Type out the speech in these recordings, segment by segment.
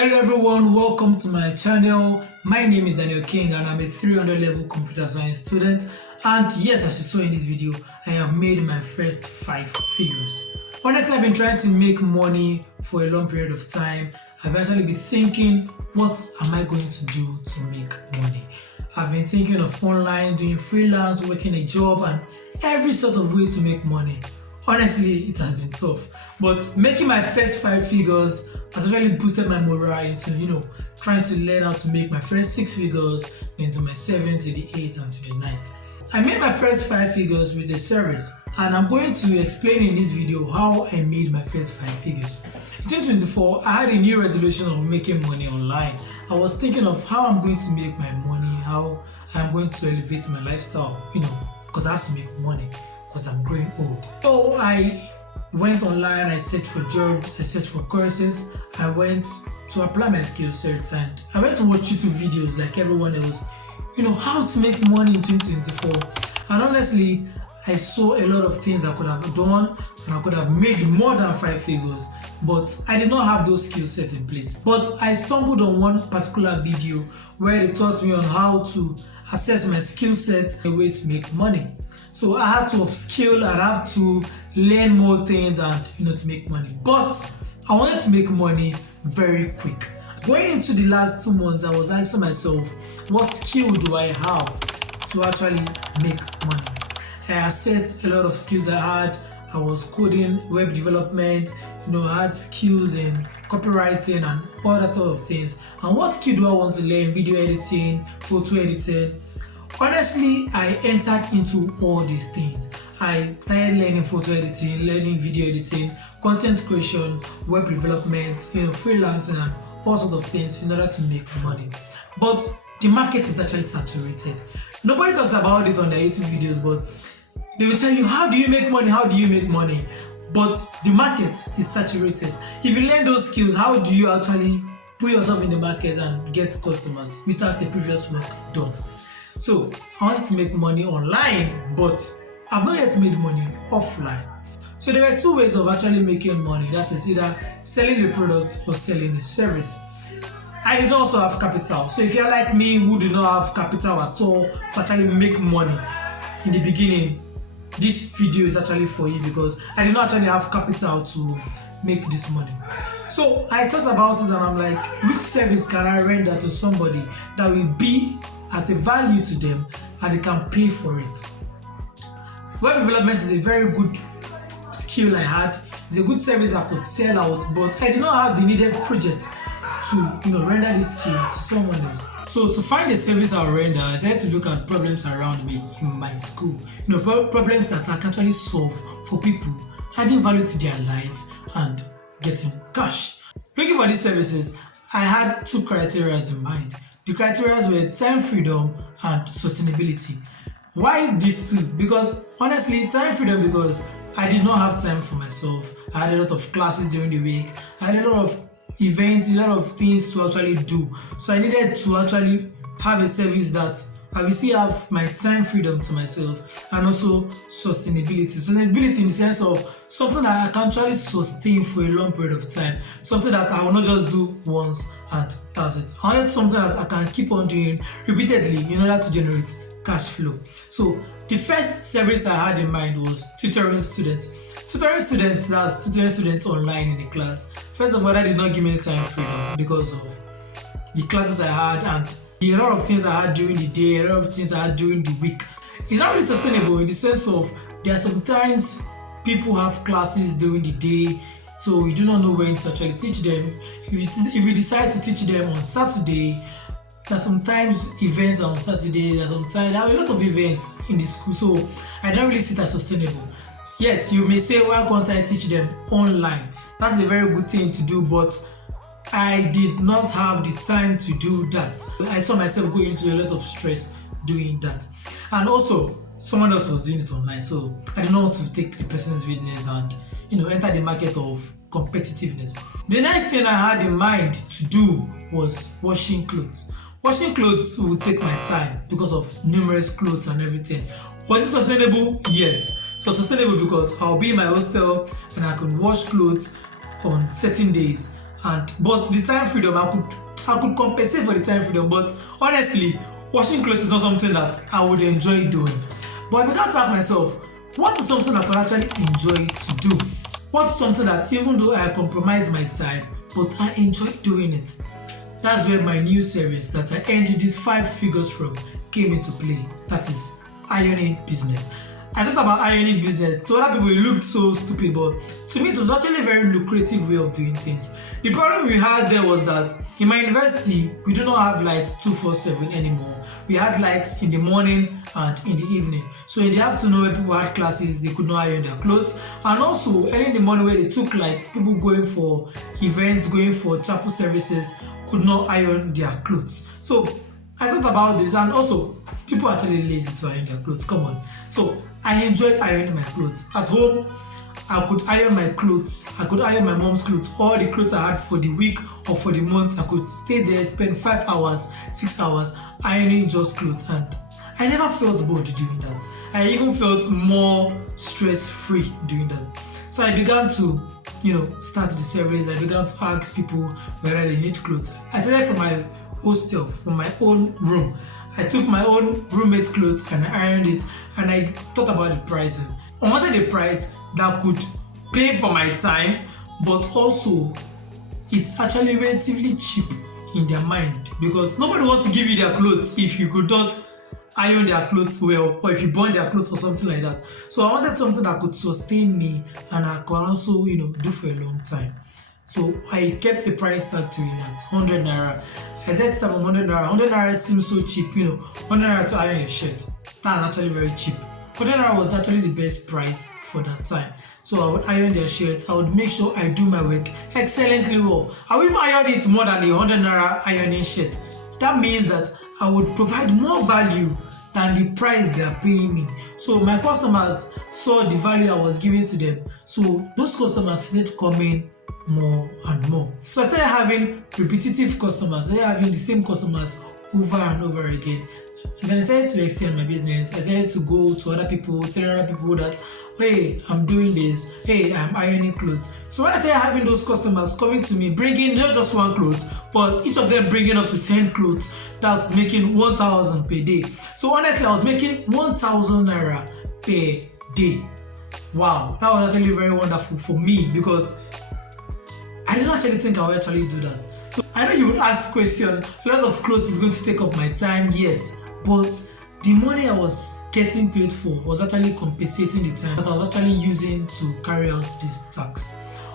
Hello everyone, welcome to my channel. My name is Daniel King and I'm a 300 level computer science student. And yes, as you saw in this video, I have made my first 5 figures. Honestly, I've been trying to make money for a long period of time. I've actually been thinking, what am I going to do to make money? I've been thinking of online, doing freelance, working a job and every sort of way to make money. Honestly, it has been tough, but making my first 5 figures has really boosted my morale into, trying to learn how to make my first 6 figures, then to my 7th, to the 8th, and to the 9th. I made my first 5 figures with a service, and I'm going to explain in this video how I made my first 5 figures. In 2024, I had a new resolution of making money online. I was thinking of how I'm going to make my money, how I'm going to elevate my lifestyle, because I have to make money. Because I'm growing old. So I went online, I searched for jobs, I searched for courses, I went to apply my skill set and I went to watch YouTube videos like everyone else, how to make money in 2024. And honestly, I saw a lot of things I could have done and I could have made more than 5 figures, but I did not have those skill sets in place. But I stumbled on one particular video where they taught me on how to assess my skill set, a way to make money. So I had to upskill, I had to learn more things and to make money. But I wanted to make money very quick. Going into the last 2 months, I was asking myself, what skill do I have to actually make money? I assessed a lot of skills I had. I was coding, web development, I had skills in copywriting and all that sort of things. And what skill do I want to learn? Video editing, photo editing. Honestly, I entered into all these things. I started learning photo editing, learning video editing, content creation, web development, freelancing and all sorts of things in order to make money. But the market is actually saturated. Nobody talks about this on their YouTube videos, but they will tell you, how do you make money? How do you make money? But the market is saturated. If you learn those skills, how do you actually put yourself in the market and get customers without a previous work done? So I wanted to make money online, but I've not yet made money offline. So there were 2 ways of actually making money. That is either selling the product or selling the service. I did also have capital. So if you're like me who do not have capital at all to actually make money in the beginning, this video is actually for you because I did not actually have capital to make this money. So I thought about it and I'm like, which service can I render to somebody that will be as a value to them and they can pay for it? Web development is a very good skill I had. It's a good service I could sell out, but I did not have the needed project to render this skill to someone else. So to find a service I'll render, I started to look at problems around me in my school. Problems that I can actually solve for people, adding value to their life and getting cash. Looking for these services, I had 2 criteria in mind. The criteria were time freedom and sustainability. Why these 2? Because honestly, time freedom because I did not have time for myself. I had a lot of classes during the week. I had a lot of events, a lot of things to actually do. So I needed to actually have a service that I will still have my time freedom to myself and also sustainability. Sustainability in the sense of something that I can actually sustain for a long period of time. Something that I will not just do once and that's it. I wanted something that I can keep on doing repeatedly in order to generate cash flow. So the first service I had in mind was tutoring students. Tutoring students, that's tutoring students online in the class. First of all, that did not give me time freedom because of the classes I had and a lot of things I had during the day, a lot of things I had during the week. It's not really sustainable in the sense of there are sometimes people have classes during the day, so you do not know when to actually teach them. If you decide to teach them on Saturday, there are sometimes events on Saturday, there are a lot of events in the school, so I don't really see that sustainable. Yes, you may say, why can't I teach them online? That's a very good thing to do, but I did not have the time to do that. I saw myself going into a lot of stress doing that. And also, someone else was doing it online, so I did not want to take the person's business and enter the market of competitiveness. The next thing I had in mind to do was washing clothes. Washing clothes will take my time because of numerous clothes and everything. Was it sustainable? Yes. So sustainable because I'll be in my hostel and I can wash clothes on certain days but the time freedom, I could compensate for the time freedom. But honestly, washing clothes is not something that I would enjoy doing. But I began to ask myself, what is something I could actually enjoy to do? What's something that even though I compromise my time, but I enjoy doing it? That's where my new series that I earned these 5 figures from came into play. That is ironing business. I thought about ironing business. To other people, it looked so stupid, but to me, it was actually a very lucrative way of doing things. The problem we had there was that in my university, we do not have lights 247 anymore. We had lights in the morning and in the evening. So in the afternoon, when people had classes, they could not iron their clothes. And also, early in the morning, where they took lights, people going for events, going for chapel services, could not iron their clothes. So I thought about this, and also, people are actually lazy to iron their clothes. Come on. So I enjoyed ironing my clothes. At home, I could iron my clothes. I could iron my mom's clothes. All the clothes I had for the week or for the month, I could stay there, spend 5 hours, 6 hours ironing just clothes. And I never felt bored doing that. I even felt more stress-free doing that. So I began to, start the series. I began to ask people whether they need clothes. I started from my hostel, from my own room. I took my own roommate's clothes and I ironed it, and I thought about the pricing. I wanted a price that could pay for my time, but also it's actually relatively cheap in their mind, because nobody wants to give you their clothes if you could not iron their clothes well, or if you burn their clothes or something like that. So I wanted something that could sustain me and I could also, do for a long time. So I kept a price tag to it at 100 naira. I said start from 100 naira. 100 naira seems so cheap, 100 naira to iron a shirt. That's actually very cheap. 100 naira was actually the best price for that time. So I would iron their shirts. I would make sure I do my work excellently well. I would even iron it more than the 100 naira ironing shirt. That means that I would provide more value than the price they are paying me. So my customers saw the value I was giving to them. So those customers started coming more and more. So I started having repetitive customers. I started having the same customers over and over again. And then I started to extend my business. I started to go to other people, telling other people that, hey, I'm doing this. Hey, I'm ironing clothes. So when I started having those customers coming to me, bringing not just one clothes, but each of them bringing up to 10 clothes, that's making 1,000 per day. So honestly, I was making 1,000 naira per day. Wow, that was actually very wonderful for me, because I didn't actually think I would actually do that. So I know you would ask question, a lot of clothes is going to take up my time, yes, but the money I was getting paid for was actually compensating the time that I was actually using to carry out these tasks.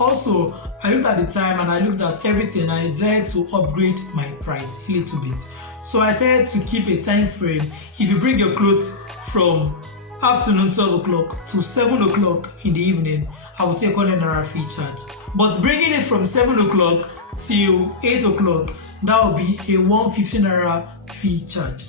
Also, I looked at the time and I looked at everything and I decided to upgrade my price a little bit. So I decided to keep a time frame. If you bring your clothes from afternoon 12 o'clock to 7 o'clock in the evening, I will take 100 naira fee charge. But bringing it from 7 o'clock till 8 o'clock, that will be a 150 naira fee charge.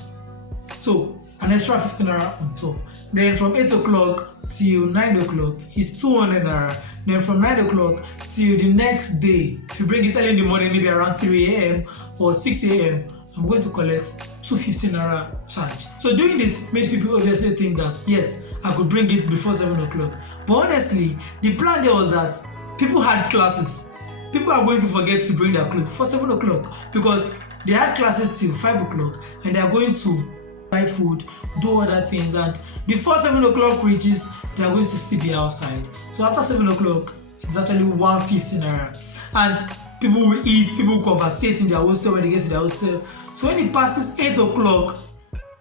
So an extra 50 naira on top. Then from 8 o'clock till 9 o'clock is 200 naira. Then from 9 o'clock till the next day, if you bring it early in the morning, maybe around 3 a.m. or 6 a.m., I'm going to collect 250 naira charge. So doing this made people obviously think that, yes, I could bring it before 7 o'clock. But honestly, the plan there was that people had classes. People are going to forget to bring their clothes before 7 o'clock because they had classes till 5 o'clock and they are going to buy food, do other things, and before 7 o'clock reaches, they are going to still be outside. So after 7 o'clock, it's actually 150 naira. And people will eat, people will conversate in their hostel when they get to their hostel. So when it passes 8 o'clock,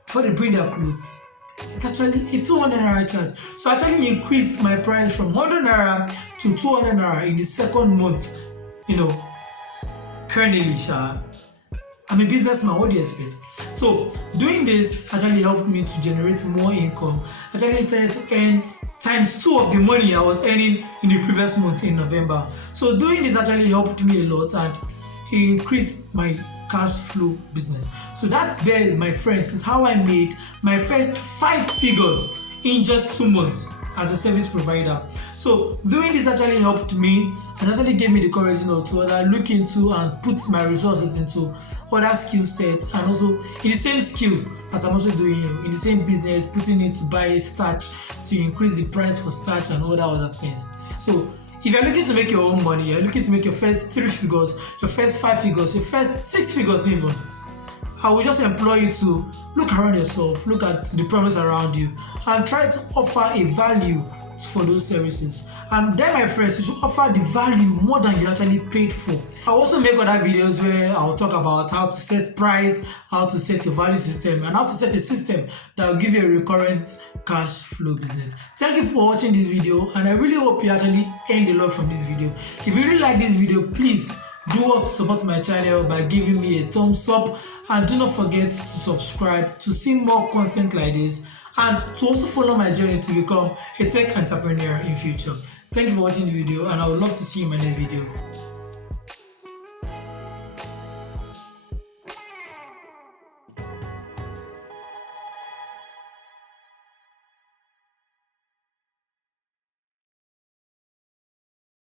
before they bring their clothes, it's actually a 200 naira charge. So I actually increased my price from 100 naira to 200 naira in the second month. Currently, I'm a businessman, what do you expect? So doing this actually helped me to generate more income. Actually started to earn times 2 of the money I was earning in the previous month in November. So doing this actually helped me a lot and it increased my cash flow business. So that's there, my friends, is how I made my first 5 figures in just 2 months as a service provider. So doing this actually helped me and actually gave me the courage to look into and put my resources into other skill sets, and also in the same skill as I'm also doing in the same business, putting it to buy starch to increase the price for starch and other things. So If you're looking to make your own money, you're looking to make your first 3 figures, your first 5 figures, your first 6 figures even, I will just implore you to look around yourself, look at the problems around you, and try to offer a value for those services. And then, my friends, you should offer the value more than you actually paid for. I'll also make other videos where I'll talk about how to set price, how to set your value system, and how to set a system that will give you a recurrent cash flow business. Thank you for watching this video, and I really hope you actually earned a lot from this video. If you really like this video, please do what to support my channel by giving me a thumbs up, and do not forget to subscribe to see more content like this, and to also follow my journey to become a tech entrepreneur in future. Thank you for watching the video, and I would love to see you in my next video.